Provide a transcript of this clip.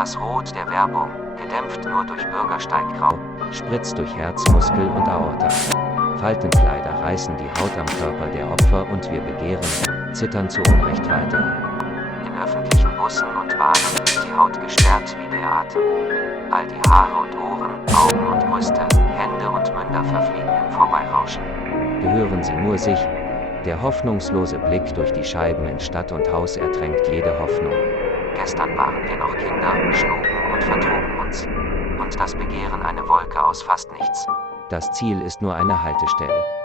Das Rot der Werbung, gedämpft nur durch Bürgersteiggrau, spritzt durch Herz, Muskel und Aorta. Faltenkleider reißen die Haut am Körper der Opfer und wir begehren, zittern zu Unrecht weiter. In öffentlichen Bussen und Bahnen ist die Haut gesperrt wie der Atem. All die Haare und Ohren, Augen und Brüste, Hände und Münder verfliegen im Vorbeirauschen. Gehören sie nur sich? Der hoffnungslose Blick durch die Scheiben in Stadt und Haus ertränkt jede Hoffnung. Gestern waren wir noch Kinder, schlugen und vertrugen uns. Und das Begehren eine Wolke aus fast nichts. Das Ziel ist nur eine Haltestelle.